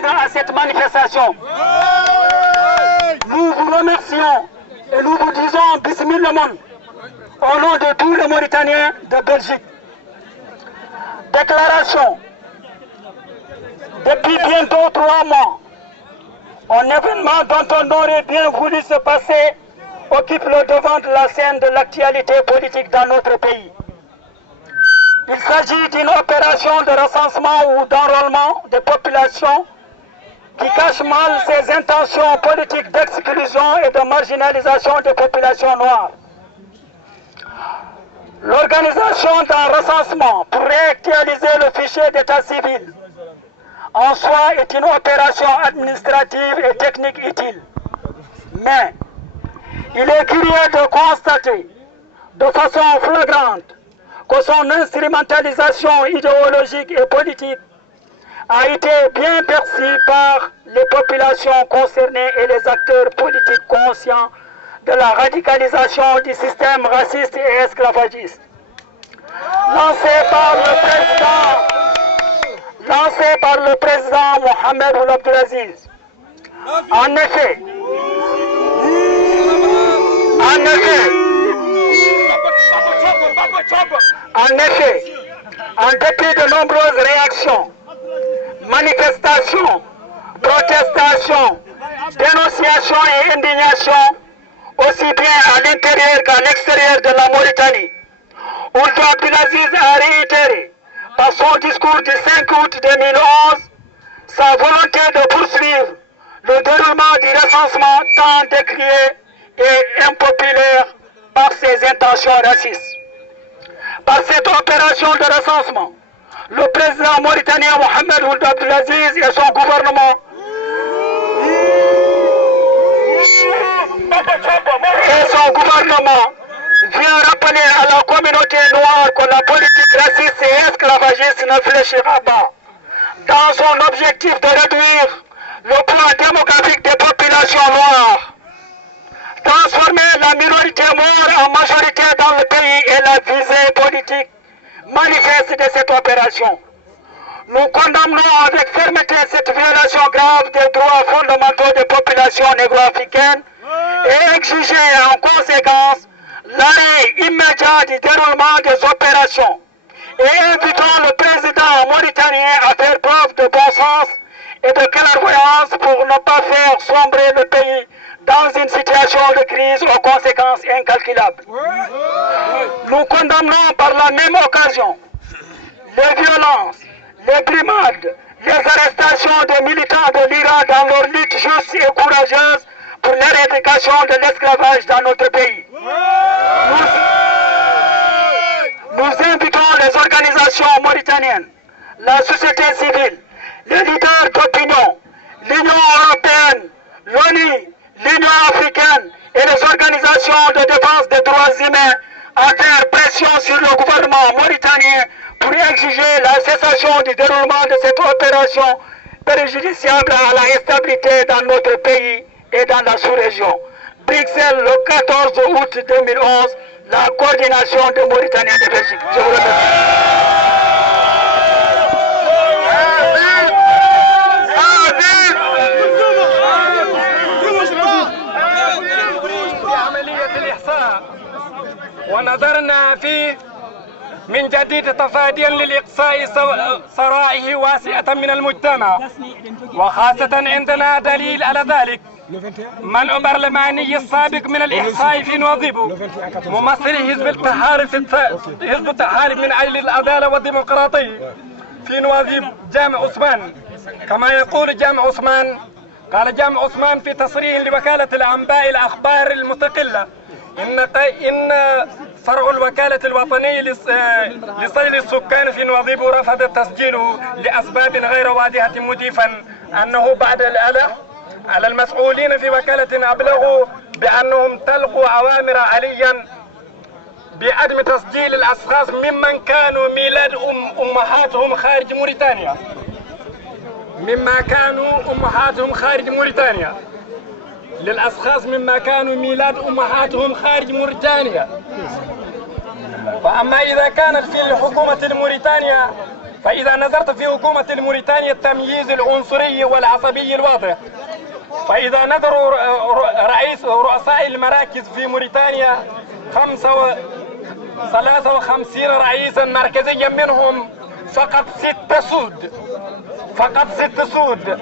À cette manifestation. Nous vous remercions et nous vous disons Bismillah au nom de tous les Mauritaniens de Belgique. Déclaration. Depuis bientôt 3 mois, un événement dont on aurait bien voulu se passer occupe le devant de la scène de l'actualité politique dans notre pays. Il s'agit d'une opération de recensement ou d'enrôlement des populations qui cache mal ses intentions politiques d'exclusion et de marginalisation des populations noires. L'organisation d'un recensement pour réactualiser le fichier d'état civil en soi est une opération administrative et technique utile. Mais il est curieux de constater de façon flagrante que son instrumentalisation idéologique et politique a été bien perçue par les populations concernées et les acteurs politiques conscients de la radicalisation du système raciste et esclavagiste. Lancé par le président Mohamed Ould Abdelaziz. En effet, en dépit de nombreuses réactions, manifestations, protestations, dénonciations et indignations, aussi bien à l'intérieur qu'à l'extérieur de la Mauritanie, Ould Abdelaziz a réitéré par son discours du 5 août 2011 sa volonté de poursuivre le déroulement du recensement tant décrié et impopulaire par ses intentions racistes. Par cette opération de recensement, le président mauritanien Mohamed Ould Abdelaziz et son gouvernement vient rappeler à la communauté noire que la politique raciste et esclavagiste ne fléchira pas dans son objectif de réduire le poids démographique des populations noires. Transformer la minorité noire en majorité dans le pays est la visée politique manifeste de cette opération. Nous condamnons avec fermeté cette violation grave des droits fondamentaux des populations négro-africaines et exiger en conséquence l'arrêt immédiat du déroulement des opérations et invitons le président mauritanien à faire preuve de bon sens et de clairvoyance pour ne pas faire sombrer le pays dans une situation de crise aux conséquences incalculables. Nous condamnons par la même occasion les violences, les brimades, les arrestations des militants de l'Iran dans leur lutte juste et courageuse pour l'éradication de l'esclavage dans notre pays. Nous invitons les organisations mauritaniennes, la société civile, les leaders d'opinion, l'Union européenne, l'ONU, l'Union africaine et les organisations de défense des droits humains à faire pression sur le gouvernement mauritanien pour exiger la cessation du déroulement de cette opération préjudiciable à la stabilité dans notre pays et dans la sous-région. Bruxelles le 14 août 2011, la coordination de Mauritanie et de Belgique. Je vous remercie. ونظرنا فيه من جديد تفاديا للإقصاء صرائح واسعة من المجتمع، وخاصة عندنا دليل على ذلك منع برلماني السابق من الإحصاء في نواظيبو ممثل حزب التحالف من أجل العدالة والديمقراطية في نواظيبو جامع عثمان. كما يقول جامع عثمان، قال جامع عثمان في تصريح لوكالة الأنباء الأخبار المستقلة إن فرع الوكالة الوطنية لصيد السكان في نواظيبو رفض تسجيله لأسباب غير واضحة، مضيفا أنه بعد الألح على المسؤولين في وكالة أبلغوا بأنهم تلقوا أوامر عليا بعدم تسجيل الأشخاص ممن كانوا ميلاد أمهاتهم خارج موريتانيا، مما كانوا أمهاتهم خارج موريتانيا، للأشخاص مما كانوا ميلاد أمهاتهم خارج موريتانيا. وأما إذا كانت في الحكومة الموريتانية، فإذا نظرت في حكومة الموريتانية التمييز العنصري والعصبي الواضح، فإذا نظروا رؤساء المراكز في موريتانيا 53 رئيسا مركزيا، منهم فقط 6 سود، فقط 6 سود،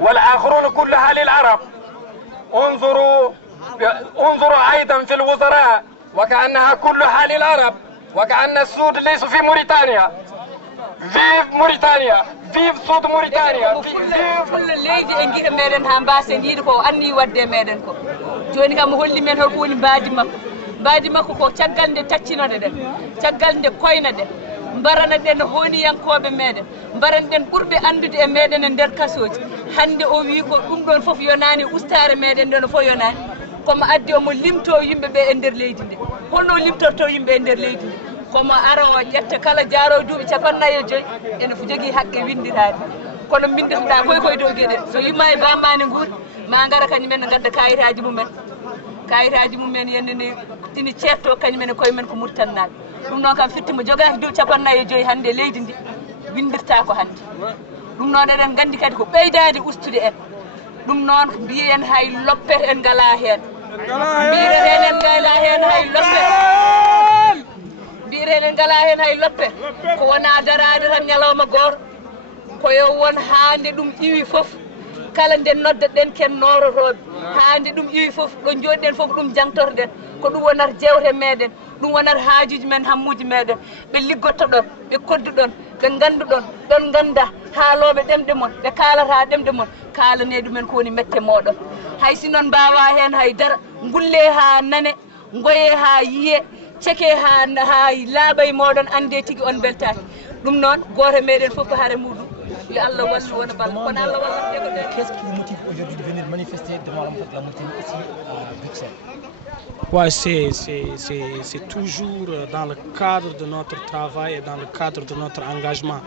والآخرون كلها للعرب. انظروا أيضا في الوزراء وكأنها كلها للعرب، وكأن السود ليسوا في موريتانيا. فيف موريتانيا، فيف سود موريتانيا. fulla leydi en guita meɗen ha mbasen yiide ko anni wadde meɗen ko joni kam holli men holko woni mbaadi makko ko caggal nde taccinode ɗen, caggal nde koyna ɗen, mbarana ɗen honiyankoɓe meɗen, mbarana ɗen ɓurɓe andude e meɗen e nder kasoji. Hande o wi ko ɗum ɗon foof yonani, ustare meɗen nde no fof yonani, komo addi omo limto yimɓeɓe e nder leydi ndi. Holno limtorto yimɓe e nder leydi ndi? Komo ara o ƴetta kala jaarowo duuɓi 45 ene jogii haqqe windirade, kono bindirɗa koye dow gueɗel. So yumma e bamani guuri ma gara kañumen ne gadda kayitaji mumen yennene ina ceetto kañumen e koye men ko murtannaɓe. Ɗum noon kam firti mo jogaki duuɓi 45 hande leydi ndi windirta ko hande. Ɗum noon eɗen gandi kadi ko ɓeydade ustude en. Ɗum noon mbiyen hay loppet en ngala hen, mbireten en ngala hen hay loppet, mbireten en ngala hen hay loppet, ko wona darade tan ñalawma goto, koyo won hande ɗum ƴiwi foof, kala nde noddaɗen ken nororoɓe, hande ɗum ƴiwi foof ɗo joɗiɗen foof ɗum jangtorɗen, ko ɗum wonata jewte meɗen, ɗum wonata haajuji men, hammuji meɗen. Ɓe liggoto ɗon, ɓe koddu ɗon, ɓe gandu ɗon ganda haaloɓe ɗemɗe mon, ɓe kaalata ɗemɗe mon, kaalane ɗumen ko woni mette moɗon. Hay si noon mbawa hen haydara, gulle ha nane, goye ha yiye, ceke ha laaɓa e moɗon, ande tigui on beltaki. Ɗum noon goto meɗen foof ko haare muɗum, yo Allah wallu wona balla, kono Allah wallata ko ɗen. Qu'est-ce qui vous motive aujourd'hui de venir manifester devant la Mauritanie ici à Bruxelles? Ouais, c'est toujours dans le cadre de notre travail et dans le cadre de notre engagement.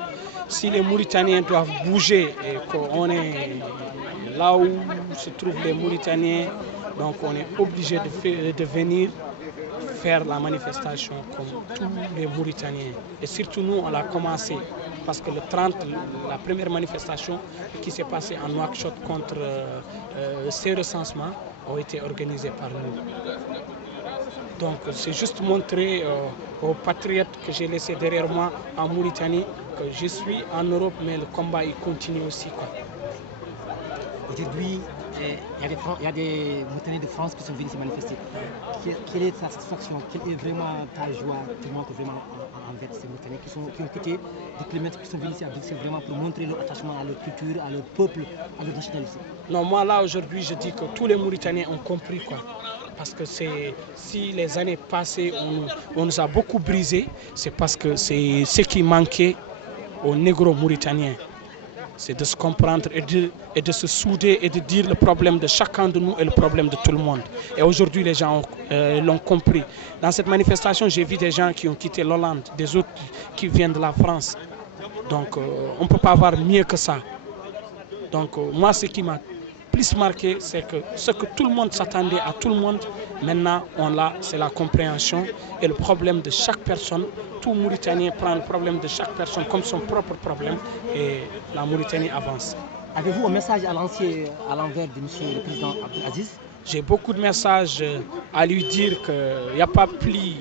Si les Mauritaniens doivent bouger et qu'on est là où se trouvent les Mauritaniens, donc on est obligé de venir faire la manifestation comme tous les Mauritaniens. Et surtout nous, on l'a commencé parce que le 30, la première manifestation qui s'est passée en Nouakchott contre ces recensements ont été organisées par nous. Donc c'est juste montrer aux patriotes que j'ai laissés derrière moi en Mauritanie que je suis en Europe, mais le combat il continue aussi, quoi. Aujourd'hui, il y a des Mauritaniens de France qui sont venus se manifester. Quelle est ta satisfaction? Quelle est vraiment ta joie? Tu montres vraiment envers ces Mauritaniens qui ont quitté des kilomètres, qui sont venus ici à Bruxelles vraiment pour montrer leur attachement à leur culture, à leur peuple, à leur nationalité. Non, moi là aujourd'hui je dis que tous les Mauritaniens ont compris, quoi. Parce que si les années passées on nous a beaucoup brisé, c'est parce que c'est ce qui manquait aux négro-mauritaniens. C'est de se comprendre et de se souder et de dire le problème de chacun de nous et le problème de tout le monde. Et aujourd'hui, les gens l'ont compris. Dans cette manifestation, j'ai vu des gens qui ont quitté l'Hollande, des autres qui viennent de la France. Donc, on ne peut pas avoir mieux que ça. Donc, moi, ce qui m'a plus marqué, c'est que ce que tout le monde s'attendait à tout le monde, maintenant on l'a, c'est la compréhension et le problème de chaque personne. Tout Mauritanien prend le problème de chaque personne comme son propre problème et la Mauritanie avance. Avez-vous un message à lancer à l'envers de M. le Président Abdelaziz? J'ai beaucoup de messages à lui dire qu'il n'y a pas plus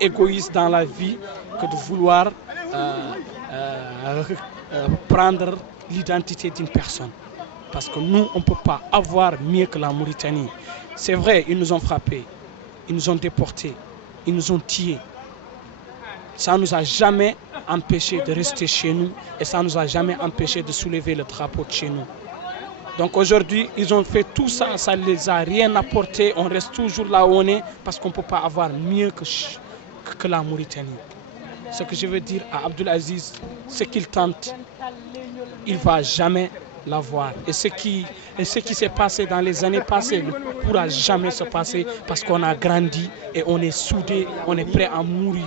égoïste dans la vie que de vouloir prendre l'identité d'une personne. Parce que nous, on ne peut pas avoir mieux que la Mauritanie. C'est vrai, ils nous ont frappés, ils nous ont déportés, ils nous ont tués. Ça ne nous a jamais empêché de rester chez nous et ça ne nous a jamais empêché de soulever le drapeau de chez nous. Donc aujourd'hui, ils ont fait tout ça, ça ne les a rien apporté. On reste toujours là où on est parce qu'on ne peut pas avoir mieux que la Mauritanie. Ce que je veux dire à Abdelaziz, ce qu'il tente, il ne va jamais l'avoir. Et ce qui s'est passé dans les années passées ne pourra jamais se passer parce qu'on a grandi et on est soudés, on est prêt à mourir.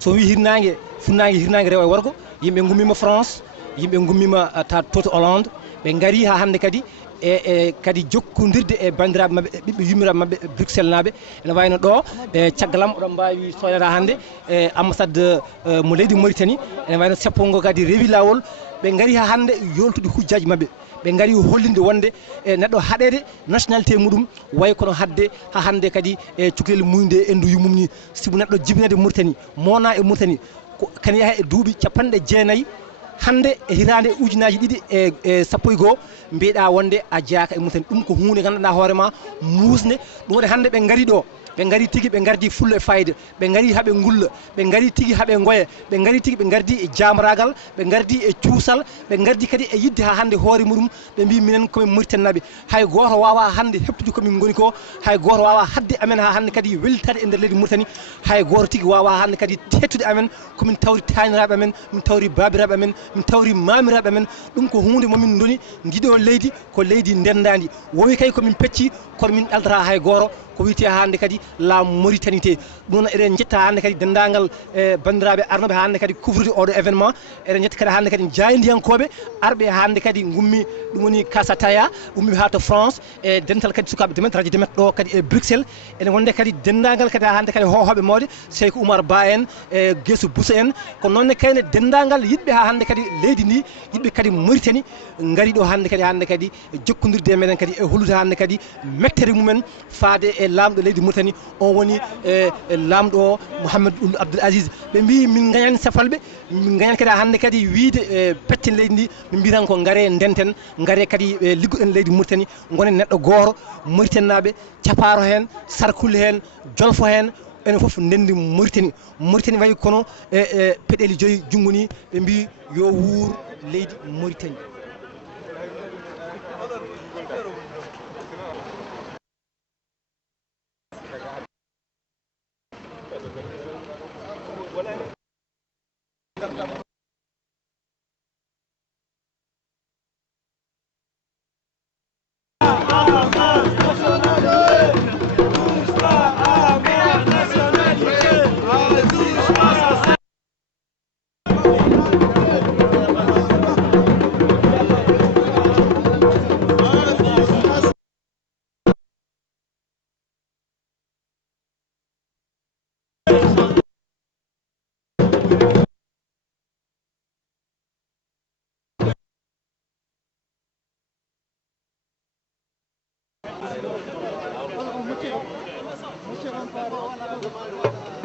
So wi hirnangue funnague hirnangue rewa e worgo yimɓe gummima France yimɓe gummima ta Toto Hollande ɓe gaari ha hande kadi e kadi jokkodirde e bandiraɓe mabɓe e ɓiɓɓe yummiraɓe mabɓe Bruxelles naaɓe ene wayno ɗo ɓe caggalam oɗon mbawi soynata hande e ambassade mo leydi Mauritanie ene wayno seppongo kadi rewi lawol ɓe gaari ha hande yoltude hujjaji mabɓe ɓe gaari hollinde wonde e neɗɗo haɗede nationalité muɗum way kono hadde ha hande kadi e cukalel muyde e ndu yumum ni sibu neɗɗo jibinede Mauritanie mona e Mauritanie kan yaha e duuɓi 90 hande e hirande ujunaji ɗiɗi e sappo e goho mbiɗa wonde a jeeyaka e Mauritanie ɗum ko hunde ganduɗa hoorema musde ɗum waɗi hande ɓe gaari ɗo ɓe gaari tigui ɓe gardi fulla e fayida ɓe gaari haaɓe gulla ɓe gaari tigui haaɓe goya ɓe gaari tigui ɓe gardi e jamragal ɓe gardi e cuusal ɓe gardi kadi e yidde ha hande hoore muɗum ɓe mbi minen komin Mauritanie naɓe hay goto wawa hande heptude komin goni ko hay goto wawa hadde amen ha hande kadi weltade e nder leydi Mauritanie hay goto tigui wawa hande kadi tettude amen komin tawri taniraɓe amen min tawri babiraɓe amen min tawri mamiraɓe amen ɗum ko hunde momin doni guiɗo leydi ko leydi ndendadi wowi kay komin pecci kono min ɗaldata hay goto ko wiyete hande kadi la Mauritanité ɗum eɗen jetta hande kadi dendagal bandiraɓe arnoɓe hande kadi couvrude oɗo événement eɗen jetta kadi hande kadi jaydiyankoɓe arɓe hande kadi gummi ɗum woni Kasataya ummi ha to France e dental kadi sukaɓe demet radio demet ɗo kadi e Bruxelles ene wonde kadi dendagal kadi hande kadi hohoɓe mawɗe Seykou Oumar Ba en e Guessou Boussa en ko nonne kayne dendagal yidɓe ha hande kadi leydi ndi yidɓe kadi Mauritanie gaari ɗo hande kadi jokkodirde meɗen kadi e hollude hande kadi mectere mumen faade e lamɗo leydi Mauritanie on woni lamɗo o Mouhamadou Abdelaziz ɓe mbi min gañani safalɓe min gañani kadi hande kadi wiide petten leydi ndi min mbiran ko gaare ndenten gaare kadi liggoɗen leydi Mauritanie gonen neɗɗo goto Mauritanie naɓe caparo hen sarkulle hen jolfo hen enen foof ndendi Mauritanie wayi kono peɗeli joyyi junggo ni ɓe mbi yo wuur leydi Mauritanie. Monsieur